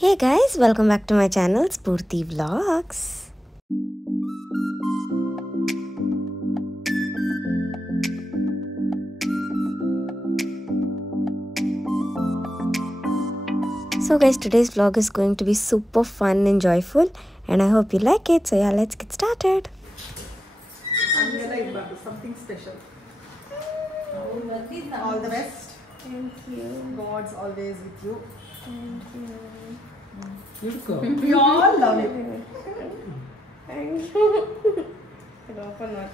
Hey guys, welcome back to my channel Spurti Vlogs. So guys, today's vlog is going to be super fun and joyful and I hope you like it. So yeah, let's get started. Something special. All the best. Thank you. God's always with you. Thank you. We all love it. Thank you. Open All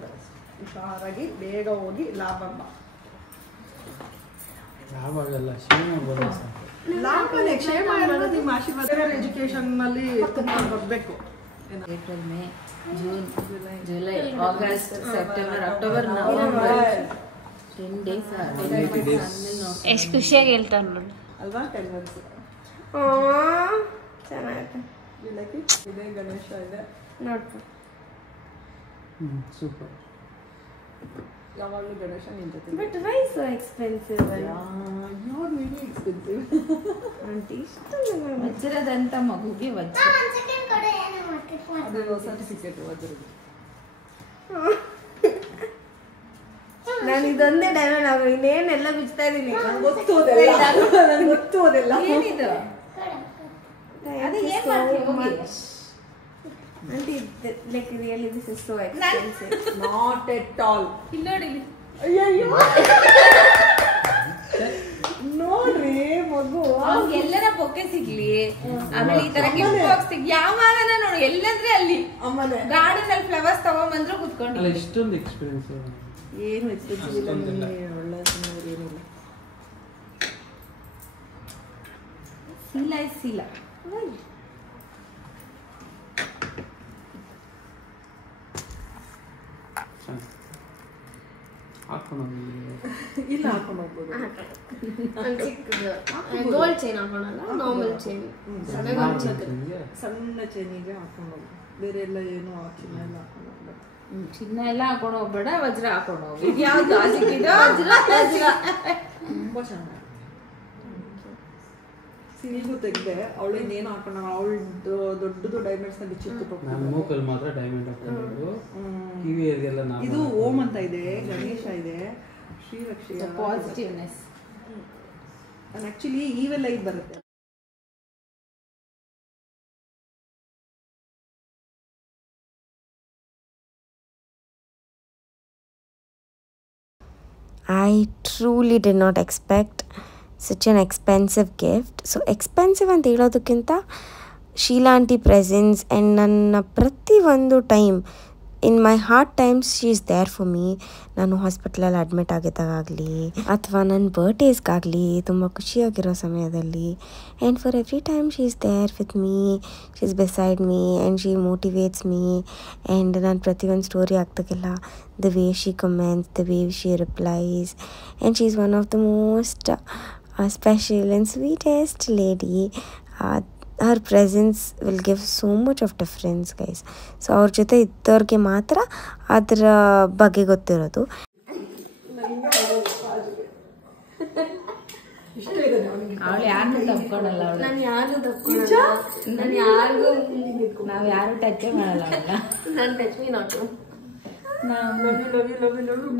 the best. ಹುಷಾರಾಗಿ ಬೇಗ ಹೋಗಿ ಲಾಭ ಲಾಭನೇ ಕ್ಷೇಮ ಇರೋದು ನಿಮ್ಮ ಆಶೀರ್ವಾದ. Education ನಲ್ಲಿ ತುಂಬಾ ಬರಬೇಕು. April May June July August September October November 10 days ಎಷ್ಟು ಖುಷಿಯಾಗಿ ಹೇಳ್ತಾರೆ ನೋಡಿ ಅಲ್ವಾ? 10 months. ಚೆನ್ನಾಗಿದೆ. ಇದೆ ಗಣೇಶ ಇದೆ ನೋಡ್ಕೊ. ಸೂಪರ್. ಯಾವಾಗಲೂ ಗಣೇಶ ನಿನ್ ಜೊತೆ. But why so expensive? You are really expensive. Aunty, ವಜ್ರದಂತ ಮಗುಗೆ ವಜ್ರ. ಅದು ಸರ್ಟಿಫಿಕೇಟ್ ವಜ್ರದ್ದು. ನಾನು ಇದೊಂದೇ ಡೈಮಂಡ್ ಆಗೋ ಇನ್ನೇನೆಲ್ಲ ಬಿಚ್ತಾ ಇದೀನಿ. ಗೊತ್ತು ಅದೆಲ್ಲ. ಏನಿದು ಅದು ಏನ್ ಮಾಡ್ತೀವಿ ಹೋಗಿ? Aunty, like really this is so expensive. Not at all. ಇಲ್ಲಿ ನೋಡಿ ಅಯ್ಯಯ್ಯೋ ನೋಡ್ರಿ ಮಗು ಅವ್ನಿಗೆ ಎಲ್ಲರ ಬೊಕ್ಕೆ ಸಿಗ್ಲಿ ಆಮೇಲೆ ಈ ತರ ಗಿಫ್ಟ್ ಬಾಕ್ಸ್ ಸಿಗ್ಲಿ ಯಾವಾಗ ನೋಡು ಎಲ್ಲಂದ್ರೆ ಅಲ್ಲಿ ಅಮ್ಮನೆ ಗಾರ್ಡನ್ ಅಲ್ಲಿ ಫ್ಲವರ್ಸ್ ತಗೊಂಡ್ಬಂದ್ರು ಕುತ್ಕೊಂಡು ಅಲ್ಲ ಇಷ್ಟೊಂದು ಎಕ್ಸ್ಪೀರಿಯನ್ಸ್ ಏನು ಎಕ್ಸ್ಪೆನ್ಸಿವ್ ಇಲ್ಲ. ಒಳ್ಳೆ ಏನಿಲ್ಲ. ಸೀಲ ಇಸ್ ಸೀಲ ಹಾಕೊಂಡು ಇಲ್ಲ ಹಾಕೊಂಡು ಹೋಗ್ಬೋದು. ಗೋಲ್ಡ್ ಚೈನ್ ಹಾಕೋಣಲ್ಲ, ನಾರ್ಮಲ್ ಚೈನ್. ಸಣ್ಣ ಚೈನಿಗೆ ಹಾಕೊಂಡು ಹೋಗ್ಬೋದು. ಬೇರೆ ಎಲ್ಲ ಏನು ಚಿನ್ನ ಎಲ್ಲ ಹಾಕೊಂಡು ಹೋಗ್ಬೇಕು. ಚಿನ್ನ ಎಲ್ಲ ಹಾಕೊಂಡು ಹೋಗ್ಬೇಡ ವಜ್ರ ಹಾಕೊಂಡು ಹೋಗಿ ಯಾವ್ದು ಆಸಿಕ್ಕಿದೋ ತುಂಬಾ ಚೆನ್ನಾಗಿ ಸಿನಿಗೂ ತೆಗ್ದೆ. ಅವಳು ಇನ್ನೇನು ಹಾಕೊಂಡ ಅವಳು ದೊಡ್ಡದು ಡೈಮಂಡ್ಸ್ ನ ಬಿಚ್ಚಿತ್ತು. ನಾನು ಮೂಕಲ್ಲಿ ಮಾತ್ರ ಡೈಮಂಡ್ ಹಾಕೊಂಡು ಕಿವಿಯರಿಗೆಲ್ಲ ನಾನು ಇದು ಓಂ ಅಂತ ಇದೆ, ಗಣೇಶ ಇದೆ, ಶ್ರೀರಕ್ಷೆ, ಪಾಸಿಟಿವ್ನೆಸ್. ಆಕ್ಚುಲಿ ಇವೆಲ್ಲ ಇದು ಬರುತ್ತೆ. I truly did not expect such an expensive gift. So expensive ಅಂತ ಹೇಳೋದಕ್ಕಿಂತ ಶೀಲಾ ಆಂಟಿ ಪ್ರೆಸೆನ್ಸ್ ಆ್ಯಂಡ್ ನನ್ನ ಪ್ರತಿ ಒಂದು time in my hard times she is there for me. ನಾನು ಹಾಸ್ಪಿಟ್ಲಲ್ಲಿ ಅಡ್ಮಿಟ್ ಆಗಿದ್ದಾಗಲಿ ಅಥವಾ ನನ್ನ ಬರ್ಡೇಸ್ಗಾಗಲಿ ತುಂಬ ಖುಷಿಯಾಗಿರೋ ಸಮಯದಲ್ಲಿ and for every time she is there with me, she is beside me and she motivates me. And ನಾನು ಪ್ರತಿಯೊಂದು ಸ್ಟೋರಿ ಆಗ್ದಾಗೆಲ್ಲ the way she comments, the way she replies, and she is one of the most special and sweetest lady. Her presence will give so much of difference guys. So ಅವ್ರ ಜೊತೆ ಇದ್ದವ್ರಿಗೆ ಮಾತ್ರ ಅದರ ಬಗ್ಗೆ ಗೊತ್ತಿರೋದು. ಅವಳು ಯಾರನ್ನೂ ತಪ್ಕೊಳಲ್ಲ ಅವಳು. ನಾನು ಯಾರು ನಾನು ಯಾರಿಗೂ ನಾವ್ ಯಾರು ಟಚ್ ಮಾಡಲ್ಲ ಅವಳನ್ನ. ನಾನು ಟಚ್ ಮೀ ನಾಟ್.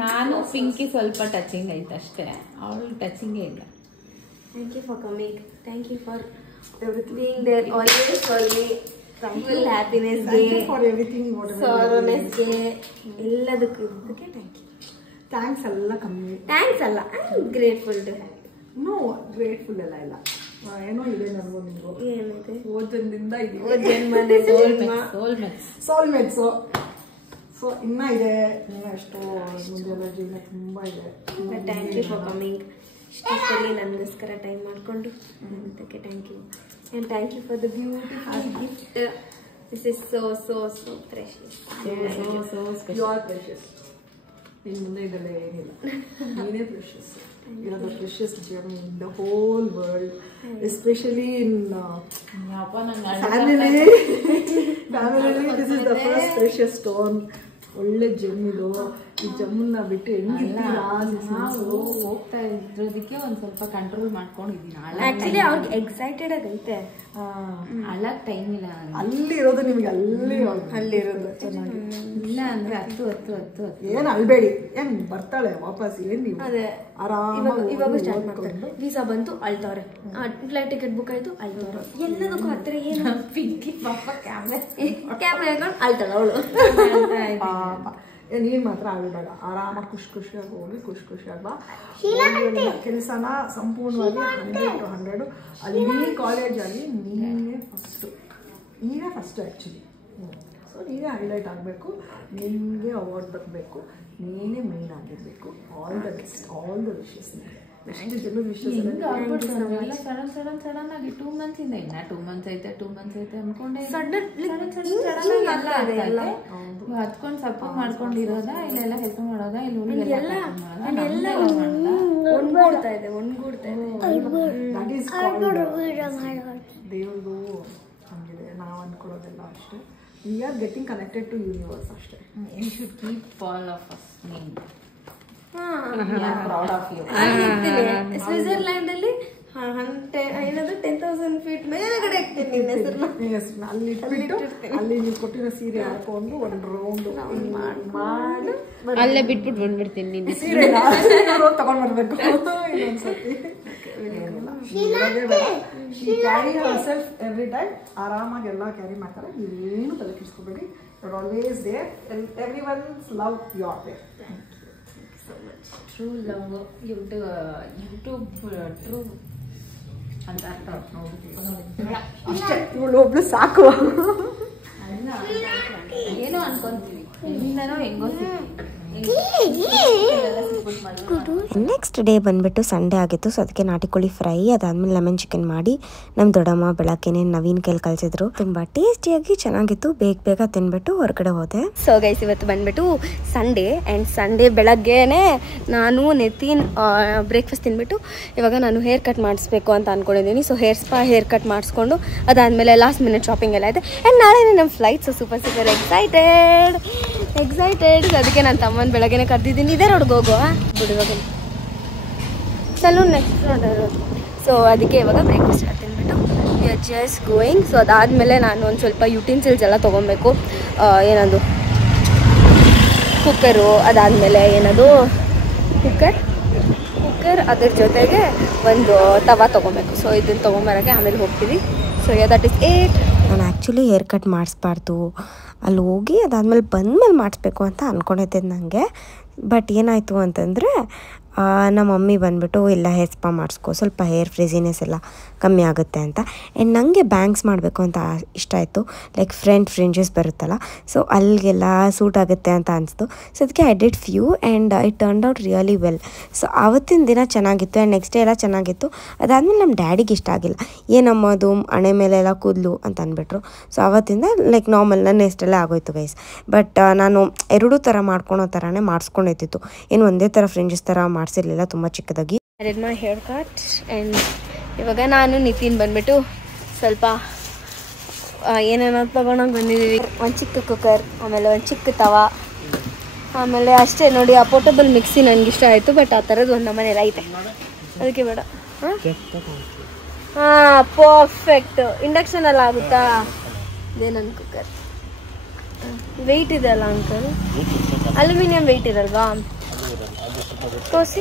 ನಾನು ಪಿಂಕಿ ಸ್ವಲ್ಪ ಟಚಿಂಗ್ ಐತೆ ಅಷ್ಟೇ, ಅವಳು ಟಚಿಂಗೇ ಇಲ್ಲ. Thank you for coming. Thank you for being there always for me. Full happiness Thank you day, for everything, whatever. sorrowness day, ಎಲ್ಲದಕ್ಕೂ ಇದಕ್ಕೆ thank you. ಥ್ಯಾಂಕ್ಸ್ ಎಲ್ಲ ಕಮ್ಮಿ. Thanks ಅಲ್ಲ, I am grateful to have you. No grateful ಎಲ್ಲ ಇಲ್ಲ. ಏನೋ ಇದೆ ನನಗೂ ನಿಮಗೂ. ಏನಿದೆ ಓದಿಂದ ಇದೆ. ಜನ್ಮನೇ ಸೋಲ್ಮೇಟ್ಸು. ಸೊ ಇನ್ನ ಇದೆ, ಎಷ್ಟು ಮುಂದೆಲ್ಲ ಜೀವನ ತುಂಬ ಇದೆ. Thank you for coming. ಇಷ್ಟೊತ್ತಲ್ಲಿ ನನಗೋಸ್ಕರ ಟೈಮ್ ಮಾಡಿಕೊಂಡು ಅದಕ್ಕೆ thank you. And thank you for the beautiful gift. This is so so so precious. You are precious. ನಿನ್ನ ಮುಂದೆ ಇದೆಲ್ಲ ಏನಿಲ್ಲ, ನೀನೇ precious. You are the precious gem in the whole world, especially in family. This is the first precious stone. ಒಳ್ಳೆ gem ಇದು. ಈ ಜಮ್ಮನ್ನ ಬಿಟ್ಟು ನಾವು ಹೋಗ್ತಾ ಇರೋದಕ್ಕೆ ಒಂದ್ ಸ್ವಲ್ಪ ಕಂಟ್ರೋಲ್ ಮಾಡ್ಕೊಂಡಿದ್ದೀನಿ. ಆಕ್ಚುಲಿ ಅವ್ರಿಗೆ ಎಕ್ಸೈಟೆಡ್ ಆಗೈತೆ, ಅಳಕ್ ಟೈಮ್ ಇಲ್ಲ. ಅಲ್ಲಿರೋದು ನಿಮ್ಗೆ ಅಲ್ಲಿರೋದು ಚೆನ್ನಾಗಿ. ಇಲ್ಲ ಅಂದ್ರೆ ಹತ್ತು ಏನ್ ಅಳ್ಬೇಡಿ, ಏನ್ ಬರ್ತಾಳೆ ವಾಪಸ್. ಏನ್ ನೀವು ಇವಾಗ ಸ್ಟಾರ್ಟ್ ಮಾಡ್ತಾರೆ. ವೀಸಾ ಬಂತು ಅಳ್ತವ್ರೆ, ಫ್ಲೈಟ್ ಟಿಕೆಟ್ ಬುಕ್ ಆಯ್ತು ಅಳ್ತವ್ರೆ, ಎಲ್ಲದಕ್ಕೂ ಹತ್ತಿರ ಏನು ಪಿಂಕಿ ಪಾಪ ಕ್ಯಾಮ್ರಾ ಹಾಕೊಂಡು ಅಳ್ತಾಳ ಅವಳು. ನೀನ್ ಮಾತ್ರ ಅಳ್ಬೇಡ, ಆರಾಮಾಗಿ ಖುಷಿಯಾಗಿ ಹೋಗಿ ಖುಷಿಯಾಗಿ ಬಾ. ಕೆಲಸನ ಸಂಪೂರ್ಣವಾಗಿ 100 to 100 ಅಲ್ಲಿ ಕಾಲೇಜಲ್ಲಿ ನೀನೇ ಫಸ್ಟ್ ಆ್ಯಕ್ಚುಲಿ. ಸೊ ನೀನೇ ಹೈಲೈಟ್ ಆಗಬೇಕು, ನಿನಗೆ ಅವಾರ್ಡ್ ಬರಬೇಕು, ನೀನೇ ಮೇನ್ ಆಗಿರಬೇಕು. All the best, all the wishes. ಎಷ್ಟು ಜನದ ವಿಶಸ್ ಸಡನ್ ಆಗಿ 2 months ಇಂದ ಇನ್ನ 2 months ಐತೆ ಅನ್ಕೊಂಡೆ. ಹತ್ಕೊಂಡ್ ಸಪೋರ್ಟ್ ಮಾಡ್ಕೊಂಡಿರೋದ, ಇಲ್ಲೆಲ್ಲ ಹೆಲ್ಪ್ ಮಾಡೋದ, ಇಲ್ಲಿ ಒಣ್ಗೂಡ್ತಾ ಇದೆ. ದೇವ್ರದು ಹಂಗಿದೆ, ನಾವು ಅನ್ಕೊಳ್ಳೋದೆಲ್ಲ ಅಷ್ಟೇ. We are getting connected to universe ಅಷ್ಟೇ. You should keep all of us name. Switzerland ಅಲ್ಲಿ ಏನಾದ್ರು 10,000 feet ಮೇಲ್ಗಡೆ ಇಡ್ತೀನಿ ನಿನ್ನ ಹೆಸರನ್ನ. ಅಲ್ಲಿ ಇಟ್ಬಿಟ್ಟು ಅಲ್ಲಿ ನೀವು ಕೊಟ್ಟಿರೋ ಸೀರೆ ಹಾಕೊಂಡು ಒಂದು ರೌಂಡ್ ಮಾಡಿ ಅಲ್ಲೇ ಬಿಟ್ಬಿಟ್ಟು ಬಂದ್ಬಿಡ್ತೀನಿ. ನಿನ್ನ ಸೀರೆ ತಗೊಂಡ್ ಬರ್ಬೇಕು ಇನ್ನೊಂದ್ಸತಿ. Carry herself every time. ಆರಾಮಾಗಿ ಎಲ್ಲ ಕ್ಯಾರಿ ಮಾಡ್ತಾರೆ, ನೀವೇನು ತಲೆ ಕೆಡಿಸ್ಕೋಬೇಡಿ. You're always there. Everyone's love, you're there. True love, YouTube true ಅಂತ ಅರ್ಥ ಅಷ್ಟೇ. ಇವಳು ಒಬ್ಳು ಸಾಕು. ಏನೋ ಅನ್ಕೊಂತೀವಿ, ಎಲ್ಲರೂ ಹೆಂಗೋ ನೆಕ್ಸ್ಟ್ ಡೇ ಬಂದ್ಬಿಟ್ಟು ಸಂಡೇ ಆಗಿತ್ತು. ಸೊ ಅದಕ್ಕೆ ನಾಟಿ ಕೋಳಿ ಫ್ರೈ, ಅದಾದ್ಮೇಲೆ ಲೆಮನ್ ಚಿಕನ್ ಮಾಡಿ ನಮ್ಮ ದೊಡ್ಡಮ್ಮ ಬೆಳಗ್ಗೆನೆ ನವೀನ್ ಕೈಲಿ ಕಲಿಸಿದ್ರು. ತುಂಬಾ ಟೇಸ್ಟಿಯಾಗಿ ಚೆನ್ನಾಗಿತ್ತು. ಬೇಗ ತಿನ್ಬಿಟ್ಟು ಹೊರಗಡೆ ಹೋದೆ. ಸೊ ಗೈಸ್, ಇವತ್ತು ಬಂದ್ಬಿಟ್ಟು ಸಂಡೇ ಆ್ಯಂಡ್ ಸಂಡೇ ಬೆಳಗ್ಗೆನೆ ನಾನು ನಿತಿನ್ ಬ್ರೇಕ್ಫಾಸ್ಟ್ ತಿನ್ಬಿಟ್ಟು ಇವಾಗ ನಾನು ಹೇರ್ ಕಟ್ ಮಾಡಿಸ್ಬೇಕು ಅಂತ ಅನ್ಕೊಂಡಿದ್ದೀನಿ. ಸೊ ಹೇರ್ ಕಟ್ ಮಾಡಿಸ್ಕೊಂಡು ಅದಾದಮೇಲೆ ಲಾಸ್ಟ್ ಮಿನಿಟ್ ಶಾಪಿಂಗ್ ಎಲ್ಲ ಇದೆ. ಆ್ಯಂಡ್ ನಾಳೆ ನಮ್ಮ ಫ್ಲೈಟ್. So super excited. ಅದಕ್ಕೆ ನನ್ನ ತಮ್ಮನ ಬೆಳಗ್ಗೆನೆ ಕರೆದಿದ್ದೀನಿ. ಇದೇ ರೋಡ್ಗೆ ಹೋಗುವ ಬಿಡುವಾಗ ಸಲೂನ್ ನೆಕ್ಸ್ಟ್ ರೋಡ್ ಇರೋದು. ಸೊ ಅದಕ್ಕೆ ಇವಾಗ ಬ್ರೇಕ್ಫಾಸ್ಟ್ ತಿನ್ಬಿಟ್ಟು we are just going. So ಅದಾದಮೇಲೆ ನಾನು ಒಂದು ಸ್ವಲ್ಪ ಯುಟೆನ್ಸಿಲ್ಸ್ ಎಲ್ಲ ತೊಗೊಬೇಕು. ಏನದು ಕುಕ್ಕರು, ಅದಾದಮೇಲೆ ಏನದು ಕುಕ್ಕರ್, ಅದ್ರ ಜೊತೆಗೆ ಒಂದು ತವಾ ತೊಗೊಬೇಕು. ಸೊ ಇದನ್ನು ತೊಗೊಂಬರೋಕ್ಕೆ ಆಮೇಲೆ ಹೋಗ್ತೀವಿ. So that is it. ನಾನು ಆ್ಯಕ್ಚುಲಿ ಹೇರ್ ಕಟ್ ಮಾಡಿಸ್ಬಾರ್ದು, ಅಲ್ಲಿ ಹೋಗಿ ಅದಾದಮೇಲೆ ಬಂದಮೇಲೆ ಮಾಡಿಸ್ಬೇಕು ಅಂತ ಅಂದ್ಕೊಂಡಿದ್ದೆ ನನಗೆ. ಬಟ್ ಏನಾಯಿತು ಅಂತಂದರೆ ನಮ್ಮ ಮಮ್ಮಿ ಬಂದುಬಿಟ್ಟು ಇಲ್ಲ ಹೇರ್ ಸ್ಪಾ ಮಾಡಿಸ್ಕೊ, ಸ್ವಲ್ಪ ಹೇರ್ ಫ್ರಿಜಿನೆಸ್ ಎಲ್ಲ ಕಮ್ಮಿ ಆಗುತ್ತೆ ಅಂತ. ಆ್ಯಂಡ್ ನನಗೆ ಬ್ಯಾಂಗ್ಸ್ ಮಾಡಬೇಕು ಅಂತ ಇಷ್ಟ ಆಯಿತು, ಲೈಕ್ ಫ್ರಿಂಜಸ್ ಬರುತ್ತಲ್ಲ, ಸೊ ಅಲ್ಲಿಗೆಲ್ಲ ಸೂಟ್ ಆಗುತ್ತೆ ಅಂತ ಅನಿಸ್ತು. ಸೊ ಅದಕ್ಕೆ I did few and it turned out really well. So ಆವತ್ತಿನ ದಿನ ಚೆನ್ನಾಗಿತ್ತು ಆ್ಯಂಡ್ ನೆಕ್ಸ್ಟ್ ಡೇ ಎಲ್ಲ ಚೆನ್ನಾಗಿತ್ತು. ಅದಾದಮೇಲೆ ನಮ್ಮ ಡ್ಯಾಡಿಗೆ ಇಷ್ಟ ಆಗಿಲ್ಲ, ಏನಮ್ಮದು ಹಣೆ ಮೇಲೆಲ್ಲ ಕೂದಲು ಅಂತ ಅಂದ್ಬಿಟ್ರು. ಸೊ ಆವತ್ತಿಂದ ಲೈಕ್ ನಾರ್ಮಲ್ ನನ್ನ ಇಷ್ಟೆಲ್ಲ ಆಗೋಯ್ತು ಗೈಸ್. ಬಟ್ ನಾನು ಎರಡೂ ಥರ ಮಾಡ್ಕೊಳೋ ಥರನೇ ಮಾಡಿಸ್ಕೊಂಡಿತ್ತು, ಏನು ಒಂದೇ ಥರ ಫ್ರಿಂಜಸ್ ಥರ ಮಾಡಿಸಿರ್ಲಿಲ್ಲ, ತುಂಬ ಚಿಕ್ಕದಾಗಿ. I did my hair cut and ಇವಾಗ ನಾನು ನಿತಿನ್ ಬಂದ್ಬಿಟ್ಟು ಸ್ವಲ್ಪ ಏನೇನೋ ತೊಗೊಂಡೋಗಿ ಬಂದಿದ್ದೀವಿ. ಒಂದು ಚಿಕ್ಕ ಕುಕ್ಕರ್, ಆಮೇಲೆ ಒಂದು ಚಿಕ್ಕ ತವಾ, ಆಮೇಲೆ ಅಷ್ಟೇ ನೋಡಿ. ಆ ಪೋರ್ಟಬಲ್ ಮಿಕ್ಸಿ ನನಗಿಷ್ಟ ಆಯಿತು, ಬಟ್ ಆ ಥರದ್ದು ಒಂದು ನಮ್ಮನೇಲಿ ಐತೆ, ಅದಕ್ಕೆ ಬೇಡ. ಹಾಂ ಪರ್ಫೆಕ್ಟ್. ಇಂಡಕ್ಷನಲ್ಲಿ ಆಗುತ್ತಾ? ಇದೇ ನನ್ನ ಕುಕ್ಕರ್. ವೆಯ್ಟ್ ಇದೆ ಅಲ್ಲ ಅಂಕಲ್? Aluminium weight ಇರಲ್ವಾ? ತೋರಿಸಿ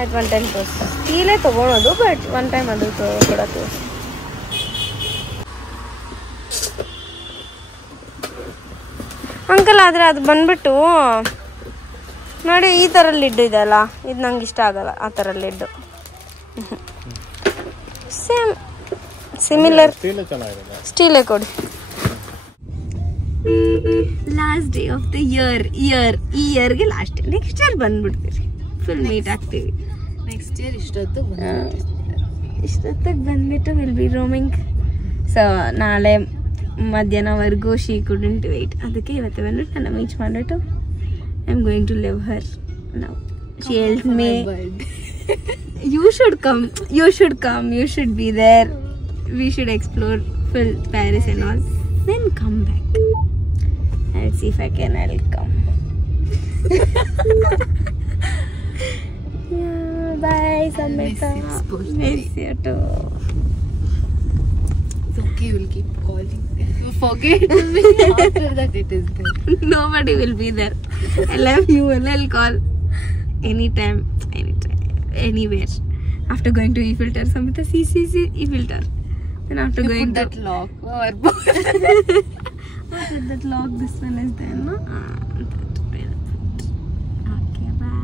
ಆಯ್ತು, 1 time ತೋರಿಸಿ. ಸ್ಟೀಲೇ ತೊಗೊಳೋದು, ಬಟ್ 1 time ಅದು ಕೂಡ ತೋರಿಸಿ. ಅಂಕಲ್ ಆದರೆ ಅದು ಬಂದ್ಬಿಟ್ಟು ನೋಡಿ ಈ ಥರ ಲಿಡ್ ಇದೆ ಅಲ್ಲ, ಇದು ನಂಗೆ ಇಷ್ಟ ಆಗಲ್ಲ ಆ ಥರ ಲಿಡ್ಡು. ಸಿಮಿಲರ್ ಸ್ಟೀಲೇ ಕೊಡಿ. Last day of the year ಈ ಇಯರ್ಗೆ ಲಾಸ್ಟ್ ಡೇ. ನೆಕ್ಸ್ಟ್ ಇಯರ್ ಬಂದ್ಬಿಡ್ತೀವಿ, ಫುಲ್ ಮೀಟ್ ಆಗ್ತೀವಿ. ನೆಕ್ಸ್ಟ್ ಇಯರ್ ಇಷ್ಟೊತ್ತಿಗೆ ಬಂದ್ಬಿಟ್ಟು ವಿಲ್ ಬಿ ರೋಮಿಂಗ್. ಸೊ ನಾಳೆ ಮಧ್ಯಾಹ್ನವರೆಗೂ ಶಿ ಕುಡಂಟ್ ವೆಯ್ಟ್, ಅದಕ್ಕೆ ಇವತ್ತು ಬಂದ್ಬಿಟ್ಟು ನನ್ನ ಮೀಟ್ ಮಾಡಿಬಿಟ್ಟು I am going to leave her now. She help me, you should come, you should be there, we should explore full Paris and all, then come back. I'll see if I can. I'll come. Bye, Samita. Miss you too. It's okay, we'll keep calling. Forget me after that it is good. Nobody will be there. I love you and I'll call anytime, anywhere. After going to E-filter, Samita, see, E-filter. Then after You going put to... that lock. Or both. With that lock, this one is there, no? Okay, bye.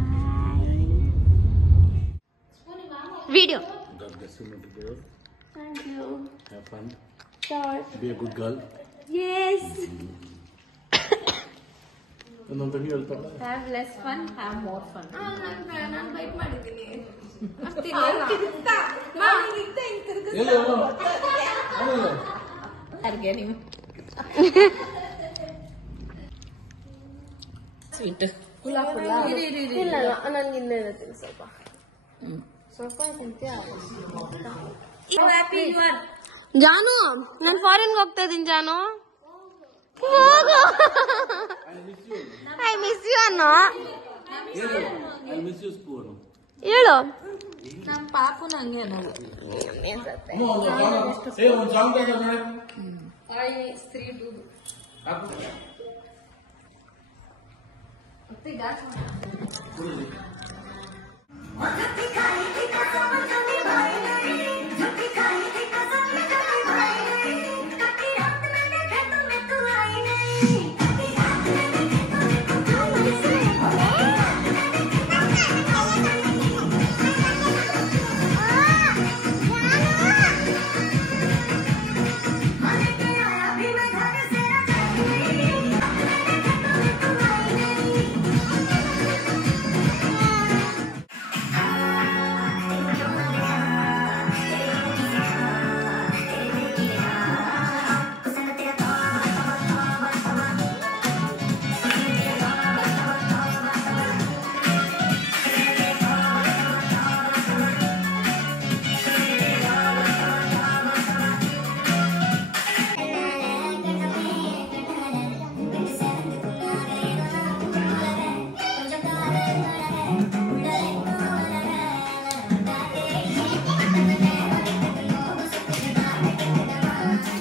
Video. God bless you, my girl. Thank you. Have fun. Sure. Be a good girl. Yes. ಇನ್ನೊಂದು ಹೇಳ್ತಾರ Have less fun, have more fun. ನಾನು byte ಮಾಡಿದ್ದೀನಿ. ಯಾರಿಗೆ ನೀವು sweet ಇಲ್ಲ ನನಗೆ ಇನ್ನೇ ಇರುತ್ತೆ ಸ್ವಲ್ಪ ಜಾನು ನಾನು ಫಾರಿನ್ಗೆ ಹೋಗ್ತಾ ಇದ್ದೀನಿ ಜಾನು ಐ ಮಿಸ್ ಯು ಅನ್ನೋ ಹೇಳು ನಮ್ಮ ಪಾಪುನ ಹಂಗೆ ಅನ್ನೋದು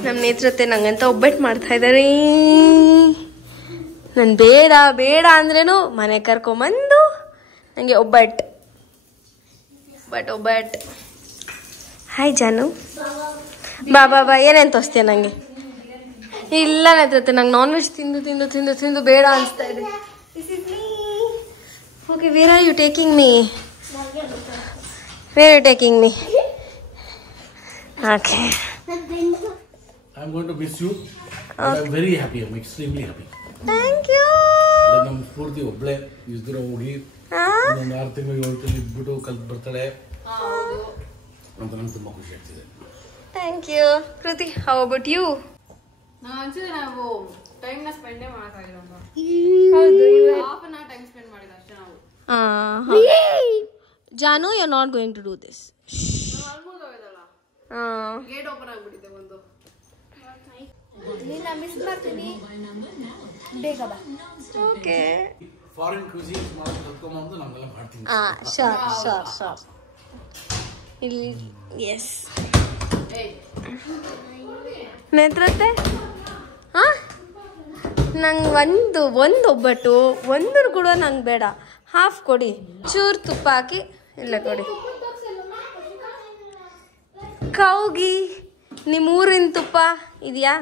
ನಮ್ಮ ನೇತ್ರತೆ ನಂಗಂತ ಒಬ್ಬಟ್ಟು ಮಾಡ್ತಾ ಇದ್ದಾರೆ ನಾನು ಬೇಡ ಅಂದ್ರೇನು ಮನೆ ಕರ್ಕೊಂಬಂದು ನನಗೆ ಒಬ್ಬಟ್ಟು ಹಾಯ್ ಜಾನು ಬಾ ಏನೇನು ತೋರಿಸ್ತೀಯ ನನಗೆ ಇಲ್ಲ ನೇತ್ರತೆ ನಂಗೆ ನಾನ್ ವೆಜ್ ತಿಂದು ಬೇಡ ಅನಿಸ್ತಾ ಇದೆ okay where are you taking me okay I'm going to miss you. But I'm very happy. I'm extremely happy. Thank you ನಮ್ಮ ಸ್ಫೂರ್ತಿ ಒಬ್ಳೆ ಇದ್ರ ಹೋಗಿ ಒಂದು 6 ತಿಂಗಳು 7 ತಿಂಗಳು ಇದ್ಬಿಟ್ಟು ಕಲ್ತು ಬರ್ತಾಳೆ ಅಂತ ನಂಗೆ ತುಂಬಾ ಖುಷಿ ಆಗ್ತಿದೆ. Thank you Kriti how about you actually ನಾವು ಟೈಮ್ನ ಸ್ಪೆಂಡೇ ಮಾಡೋಕ್ಕಾಗಿಲ್ಲ ಹೌದು half an hour time spend ಮಾಡಿದ ಅಷ್ಟೇ ನಾವು ಜಾನು you are not going to do this almost ಹೋಗಿದಲ್ಲ ಗೇಟ್ ಓಪನ್ ಆಗ್ಬಿಟ್ಟಿದೆ ಒಂದು ನಿನ್ನ ಮಿಸ್ ಮಾಡ್ತೀನಿ ಬೇಗ ಬಾ ಓಕೆ ಫಾರಿನ್ ಕ್ಯೂಸಿನ್ಸ್ ಮಾಡೋದು ಕಲ್ತ್ಕೊಂಬಂದು ನಮ್ಗೆಲ್ಲ ಮಾಡ್ತೀನಿ. ಶೋರ್ ಇಲ್ಲಿ ಎಸ್ ನೇತ್ರತೆ ನಂಗೆ ಒಂದು ಒಬ್ಬಟ್ಟು ಒಂದೂ ಕೂಡ ನಂಗೆ ಬೇಡ ಹಾಫ್ ಕೊಡಿ ಚೂರು ತುಪ್ಪ ಹಾಕಿ ಇಲ್ಲ ಕೊಡಿ ಕೌಗಿ ನಿಮ್ಮ ಊರಿನ ತುಪ್ಪ ಇದೆಯಾ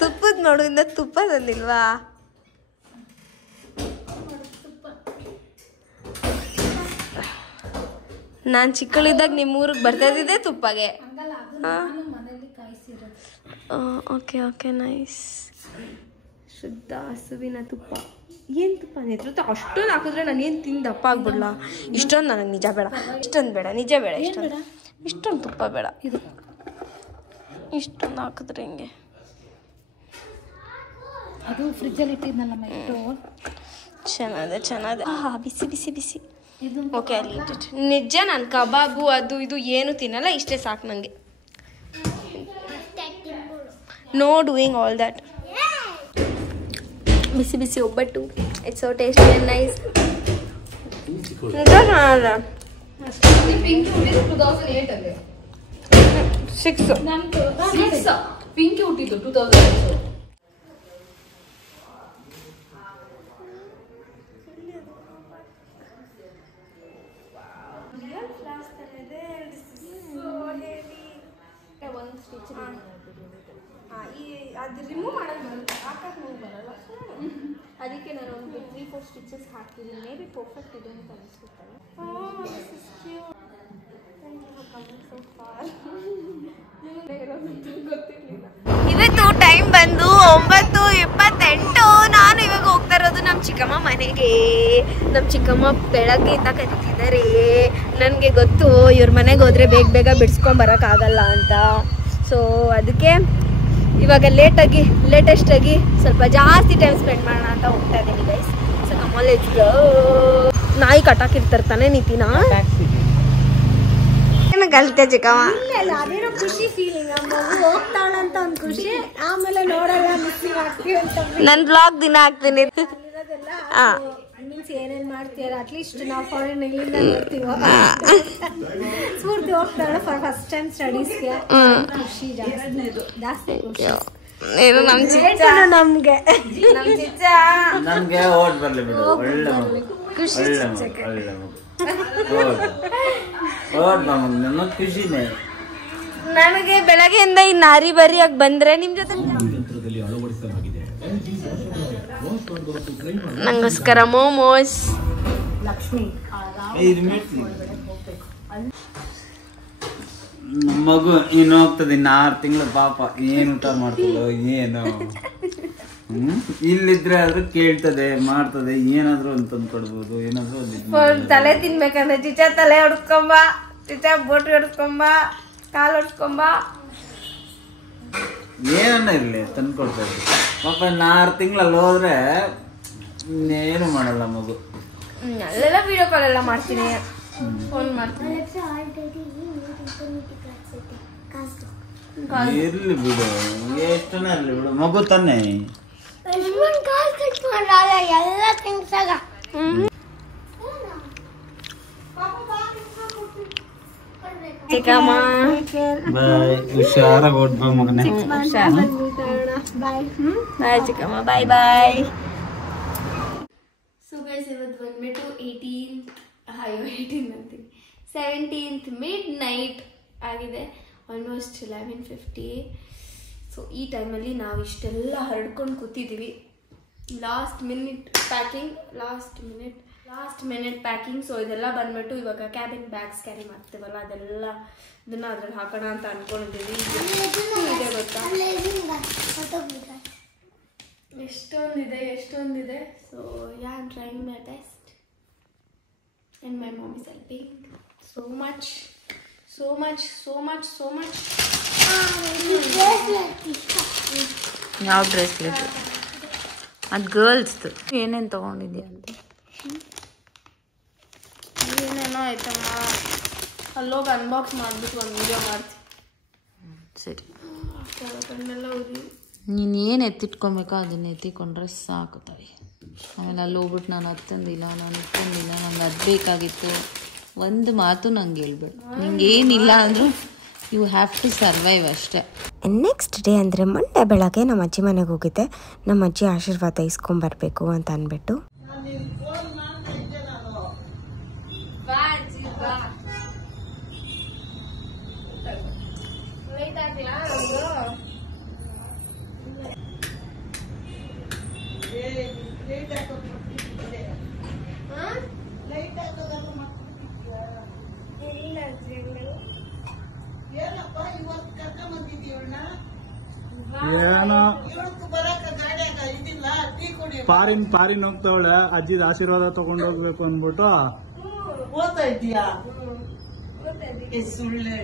ತುಪ್ಪದ ಮಡುವಿಂದ ತುಪ್ಪ ತಂದಿಲ್ವಾ ನಾನು ಚಿಕ್ಕಳಿದ್ದಾಗ ನಿಮ್ಮ ಊರಿಗೆ ಬರ್ತಾ ಇದ್ದಿದ್ದೆ ತುಪ್ಪಗೆ ಓಕೆ ನೈಸ್ ಶುದ್ಧ ಹಸುವಿನ ತುಪ್ಪ ಏನು ತುಪ್ಪ ನೇತೃತ್ವ ಅಷ್ಟೊಂದು ಹಾಕಿದ್ರೆ ನಾನು ಏನು ತಿಂದು ದಪ್ಪ ಆಗ್ಬಿಡಲ್ಲ ಇಷ್ಟೊಂದು ನನಗೆ ನಿಜ ಬೇಡ ನಿಜ ಬೇಡ ಇಷ್ಟೊಂದು ತುಪ್ಪ ಬೇಡ ಇಷ್ಟೊಂದು ಹಾಕಿದ್ರೆ ಹಿಂಗೆ ಅದು ಫ್ರಿಜ್ಜಲ್ಲಿ ಇಟ್ಟಿದ್ನಲ್ಲಮ್ಮ ಇಟ್ಟು ಚೆನ್ನಾಗಿದೆ ಬಿಸಿ ಓಕೆ ಅಲ್ಲಿ ನಿಜ ನಾನು ಕಬಾಬು ಅದು ಇದು ಏನು ತಿನ್ನಲ್ಲ ಇಷ್ಟೇ ಸಾಕು ನನಗೆ ನೋ ಡೂಯಿಂಗ್ ಆಲ್ ದ್ಯಾಟ್ ಬಿಸಿ ಬಿಸಿ ಒಬ್ಬಟ್ಟು. It's so tasty and nice. Pinky ಹುಟ್ಟಿದ್ದು 2008 ಅಲ್ಲಿ. 6 ಪಿಂಕಿ ಹುಟ್ಟಿದ್ದು 2006. ಅದು ರಿಮೂವ್ ಮಾಡೋದು ಬರುತ್ತೆ, ಹಾಕಕ್ಕೆ ನೋವು ಬರಲ್ಲ. ಅದಕ್ಕೆ ನಾನು ಒಂದು 3-4 ಸ್ಟಿಚಸ್ ಹಾಕ್ತಿದ್ದೀನಿ. ಮೇ ಬಿ ಪರ್ಫೆಕ್ಟ್ ಇದೆ ಅಂತ ಅನಿಸುತ್ತೆ. ಇವತ್ತು ಟೈಮ್ ಬಂದು 9:28. ನಾನು ಇವಾಗ ಹೋಗ್ತಾ ಇರೋದು ನಮ್ಮ ಚಿಕ್ಕಮ್ಮ ಮನೆಗೆ. ನಮ್ಮ ಚಿಕ್ಕಮ್ಮ ಬೆಳಗ್ಗೆಯಿಂದ ಕರೀತಿದ್ದಾರೆ. ನನಗೆ ಗೊತ್ತು ಇವ್ರ ಮನೆಗೆ ಹೋದ್ರೆ ಬೇಗ ಬೇಗ ಬಿಡಿಸ್ಕೊಂಬರೋಕ್ಕಾಗಲ್ಲ ಅಂತ. ಸೊ ಅದಕ್ಕೆ ಇವಾಗ ಲೇಟೆಸ್ಟ್ ಆಗಿ ಸ್ವಲ್ಪ ಜಾಸ್ತಿ ಟೈಮ್ ಸ್ಪೆಂಡ್ ಮಾಡೋಣ ಅಂತ ಹೋಗ್ತಾ ಇದ್ದೀನಿ ಗೈಸ್. So let's go. ನಾಯಿ ಕಟ್ಟಾಕಿರ್ತಾರೆ ತಾನೆ ನೀತಿನ. ಕಲಿತೆ ಚಿಕ್ಕಮ್ಮ. ಇಲ್ಲ ಅದೇನೋ ಖುಷಿ ಫೀಲಿಂಗ್. ಮಗು ಹೋಗ್ತಾಳಂತ ಒಂದು ಖುಷಿ. ಆಮೇಲೆ ನೋಡಲ್ಲ ಮಿಸ್ಸಿಂಗ್ ಆಗ್ತೀವಿ ಅಂತ. ನನ್ನ ಬ್ಲಾಗ್ ದಿನ ಹಾಕ್ತೀನಿ. ಮೀನ್ಸ್ ಏನೇನು ಮಾಡ್ತೀರ ಅಟ್ಲೀಸ್ಟ್ ನಾವು ಫಾರಿನ್ ಇಲ್ಲಿಂದ ನೋಡ್ತೀವೋ. ಸ್ಫೂರ್ತಿ ಹೋಗ್ತಾಳೆ ಫಾರ್ ಫಸ್ಟ್ ಟೈಮ್ ಸ್ಟಡೀಸ್ಗೆ. ಖುಷಿ ಜಾಸ್ತಿ ಖುಷಿ. ನಮ್ಗೆ ಓಟ್ ಬರ್ಲಿ ಬಿಡು. ಒಳ್ಳೆ ಖುಷಿ ಖುಷಿನೇ. ನನಗೆ ಬೆಳಗ್ಗೆಯಿಂದ ಈ ನಾರಿ ಬರಿಯಾಗಿ ಬಂದ್ರೆ ನಿಮ್ ಜೊತೆ ನಂಗೋಸ್ಕರ ಮೋಮೋಸ್. ಮಗು ಇನ್ನು ಹೋಗ್ತದೆ, ಇನ್ನು 6 ತಿಂಗಳು ಪಾಪ. ಏನ್ ಊಟ ಮಾಡ್ತದೋ ಏನು. ಇಲ್ಲಿದ್ರೆ ಆದ್ರೂ ಕೇಳ್ತದೆ, ಮಾಡ್ತದೆ. ಏನಾದ್ರು ಒಂದು ತಂದು ಕೊಡ್ಬೋದು, ಏನಾದ್ರು ಒಂದು ತಲೆ ತಿನ್ಬೇಕಂದ್ರೆ ಚಿಚ ತಲೆ ಹೊಡ್ಸ್ಕೊಂಬ, ಚಿಚ ಬೋಟಿ ಹೊಡ್ಸ್ಕೊಂಬ, ಕಾಲು ಹೊಡ್ಸ್ಕೊಂಬ, ಏನನ್ನ ಇರ್ಲಿ ತಂದು ಕೊಡ್ತಾರೆ ಪಾಪ. 6 ತಿಂಗಳಲ್ಲಿ ಹೋದ್ರೆ ಏನು ಮಾಡಲ್ಲ ಮಗು. ಅಲ್ಲೆಲ್ಲ ವಿಡಿಯೋ ಕಾಲ್ ಎಲ್ಲ ಮಾಡ್ತೀನಿ, ಫೋನ್ ಮಾಡ್ತೀನಿ. ಇರ್ಲಿ ಬಿಡು, ಎಷ್ಟನ ಇರ್ಲಿ ಬಿಡು, ಮಗು ತಾನೆ. ಚಿಕ್ಕಮ್ಮ ಬಾಯ್, ಹುಷಾರಾಗಿ ಓಡ್ಬಾ ಮಗನೇ. ಬಾಯ್ ಚಿಕ್ಕಮ್ಮ, ಬಾಯ್ ಬಾಯ್. ಸೊ ಗೈಸ್ ಇವತ್ತು ಬಂದ್ಬಿಟ್ಟು 17th ಮಿಡ್ ನೈಟ್ ಆಗಿದೆ. ಆಲ್ಮೋಸ್ಟ್ 11:50. ಸೊ ಈ ಟೈಮಲ್ಲಿ ನಾವು ಇಷ್ಟೆಲ್ಲ ಹರಡ್ಕೊಂಡು ಕೂತಿದ್ದೀವಿ. Last minute packing. ಸೊ ಇದೆಲ್ಲ ಬಂದ್ಬಿಟ್ಟು ಇವಾಗ ಕ್ಯಾಬಿನ್ ಬ್ಯಾಗ್ಸ್ ಕ್ಯಾರಿ ಮಾಡ್ತೀವಲ್ಲ, ಇದನ್ನ ಅದ್ರಲ್ಲಿ ಹಾಕೋಣ ಅಂತ ಅನ್ಕೊಂಡಿದ್ದೀವಿ. ಇದೆ ಗೊತ್ತಾ, ಎಷ್ಟೊಂದಿದೆ. So ya I am trying my best and my mom is helping so much. ಯಾವ ಬ್ರೇಸ್ಲೆಟ್? ಅದು ಗರ್ಲ್ಸ್ದು. ಏನೇನು ತೊಗೊಂಡಿದ್ಯಾ ಅಂತ? ಏನೇನೋ ಆಯ್ತಮ್ಮ. ಅಲ್ಲೋಗಿ ಅನ್ಬಾಕ್ಸ್ ಮಾಡಿಬಿಟ್ಟು ಒಂದು ವಿಡಿಯೋ ಮಾಡ್ತೀನಿ. ಸರಿ, ಕಣ್ಣೆಲ್ಲ ಉರಿ. ನೀನು ಏನು ಎತ್ತಿಟ್ಕೊಬೇಕೋ ಅದನ್ನ ಎತ್ತಿಕೊಂಡ್ರೆ ಸಾಕು ತಾಯಿ. ಆಮೇಲೆ ಅಲ್ಲಿ ಹೋಗ್ಬಿಟ್ಟು ನಾನು ಇಟ್ಕೊಂಡಿಲ್ಲ, ನಂಗೆ ಅದು ಬೇಕಾಗಿತ್ತು. ಒಂದು ಮಾತು ನಂಗೆ ಹೇಳ್ಬೇಡ. ನಿಂಗೆ ಏನಿಲ್ಲ ಅಂದರೂ ಯು ಹ್ಯಾವ್ ಟು ಸರ್ವೈವ್ ಅಷ್ಟೇ. ನೆಕ್ಸ್ಟ್ ಡೇ ಅಂದರೆ ಮಂಡೇ ಬೆಳಗ್ಗೆ ನಮ್ಮ ಅಜ್ಜಿ ಮನೆಗೆ ಹೋಗಿದ್ದೆ. ನಮ್ಮ ಅಜ್ಜಿ ಆಶೀರ್ವಾದ ಇಸ್ಕೊಂಬರ್ಬೇಕು ಅಂತ ಅಂದ್ಬಿಟ್ಟು. ಏನೋ ಪಾರಿನ್ ಹೋಗ್ತಾವಳೆ. ಅಜ್ಜಿದ ಆಶೀರ್ವಾದ ತಗೊಂಡು ಹೋಗ್ಬೇಕು ಅಂದ್ಬಿಟ್ಟು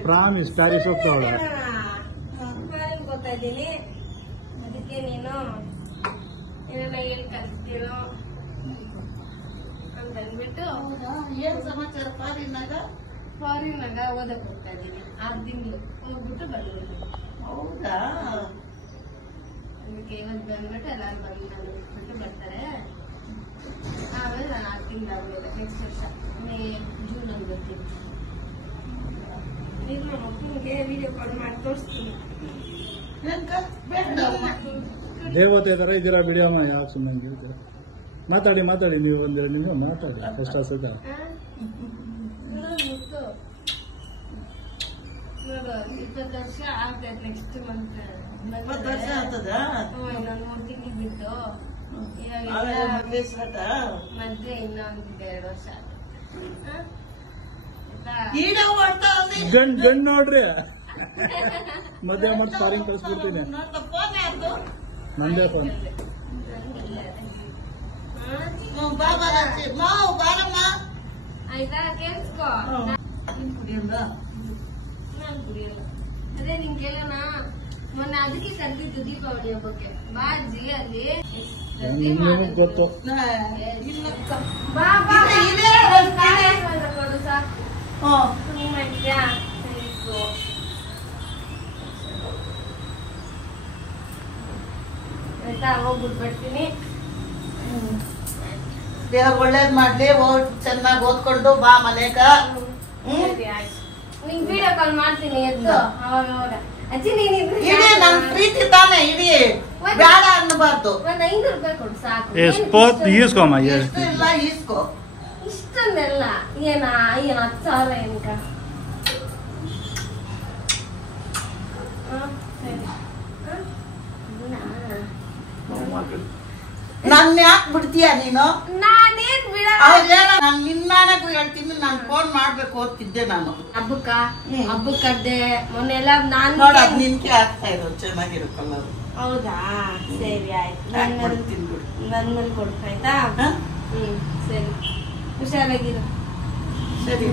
ಪ್ರಾಮಿಸ್ ಪ್ಯಾರಿಸ್ ಹೋಗ್ತಾವಳೆ. ಗೊತ್ತಾಯಿದ್ದೀನಿ, ಅದಕ್ಕೆ ನೀನು ಏನೆಲ್ಲ ಹೇಳಿ ಕಲಿಸ್ತೀರೋ ಅಂತ ಅಂದ್ಬಿಟ್ಟು. ಏನ್ ಸಮಾಚಾರ? ಫಾರಿನಾಗ ಓದಕ್ ಹೋಗ್ತಾ ಇದ್ದೀನಿ. 6 ತಿಂಗಳು ಹೋಗ್ಬಿಟ್ಟು ಬಂದಿದ್ದೀನಿ. ಹೌದಾ? ಅದಕ್ಕೆ ಇವತ್ತು ಬಂದ್ಬಿಟ್ಟು ಎಲ್ಲರೂ ಬಂದು ನಾನು ಬಿಟ್ಬಿಟ್ಟು ಬರ್ತಾರೆ. ಆಮೇಲೆ ನಾನು 6 ತಿಂಗಳಾದ್ಮೇಲೆ ನೆಕ್ಸ್ಟ್ ವರ್ಷ ಜೂನ್ ಅಲ್ಲಿ ಬರ್ತೀನಿ. ಈಗ ನಮ್ಮ ಅಪ್ಪನಿಗೆ ವಿಡಿಯೋ ಕಾಲ್ ಮಾಡಿ ತೋರಿಸ್ತೀನಿ. ದೇವತೆ ತರ ಇದ್ದೀರಾ ಬಿಡಿಯಮ್ಮ, ಯಾಕೆ ಸುಮ್ಮನೆ ಹೇಳ್ತೀರಾ? ಮಾತಾಡಿ ನೀವು ಒಂದೆರಡು ನಿಮಿಷ ಮಾತಾಡಿ ಕಷ್ಟ ಸುಖ. ನೋಡು 20 ವರ್ಷ ಆಗ್ತೈತೆ ನೆಕ್ಸ್ಟ್ ಮಂತ್. 20 ವರ್ಷ ಆಗ್ತದ? ಇನ್ನೊಂದು 3 ತಿಂಗಳು ಬಿಟ್ಟು ಮದ್ವೆ ಇನ್ನೊಂದು 2 ವರ್ಷ ಗಂಡ್ ನೋಡ್ರಿ ಮದ್ವೆ ಮಾಡಿ ಫಾರಿನ್ ಕಳಿಸ್ಬಿಡ್ತೀನಿ. ನಂದೇ ಫೋನ್. ಆಯ್ತಾ? ಕೇಳಿಸ್ಕೋ. ನಾನು ಕುಡಿಯಲ್ಲ. ಅದೇ ನಿನ್ ಕೇಳೋಣ, ಮೊನ್ನೆ ಅದಕ್ಕೆ ಕರೆದಿದ್ದು ದೀಪಾವಳಿ ಹಬ್ಬಕ್ಕೆ ಬಾ ಅಜ್ಜಿ ಅಲ್ಲಿ ಗೊತ್ತು. ಬಾ ಬಾ ಕೊಡು ಸಾಕು. ಮಾಡಿದ್ಯಾ? ಆಯ್ತಾ? ಹೋಗ್ಬಿಟ್ಟು ಬರ್ತೀನಿ. ದೇವ್ರ ಒಳ್ಳೇದ್ ಮಾಡ್ಲಿ, ಚೆನ್ನಾಗಿ ಓದ್ಕೊಂಡು ಬಾ ಮನೆಗ. ನಿಂಗ್ ವಿಡಿಯೋ ಕಾಲ್ ಮಾಡ್ತೀನಿ ಎದ್ದು ಅವಾಗ. ಅಜ್ಜಿ ನೀನ್ ಇಡೀ ನನ್ ಪ್ರೀತಿ ತಾನೆ, ಇಡೀ ಬೇಡ ಅನ್ನಬಾರ್ದು. ಒಂದ್ 500 ರೂಪಾಯಿ ಕೊಡು ಸಾಕು. ಈಸ್ಕೊಮ್ಮ. ಇಷ್ಟು ಇಲ್ಲ ಈಸ್ಕೋ. ಇಷ್ಟನ್ನೆಲ್ಲ ಏನ 10 ಸಾವಿರ ಏನಕ್ಕ? ನನ್ ಯಾಕೆ ಬಿಡ್ತೀಯ ನೀನು? ನಾನೇನ್ ಬಿಡ. ನಾನು ನಿನ್ನಾನಗೂ ಹೇಳ್ತೀನಿ, ನಾನು ಫೋನ್ ಮಾಡ್ಬೇಕು ಓದ್ತಿದ್ದೆ ನಾನು. ಹಬ್ಬಕ್ ಕರ್ದೆ ಮೊನ್ನೆಲ್ಲ ನಾನು ನೋಡ ನಿನ್ಕೆ ಆಗ್ತಾ ಇರೋ ಚೆನ್ನಾಗಿರೋ ಕಲರ್. ಹೌದಾ? ಸರಿ ಆಯ್ತು. ನನ್ ಮೇಲೆ ಕೊಡ್ತಾ ಆಯ್ತಾ? ಸರಿ, ಹುಷಾರಾಗಿರು. ಸರಿ.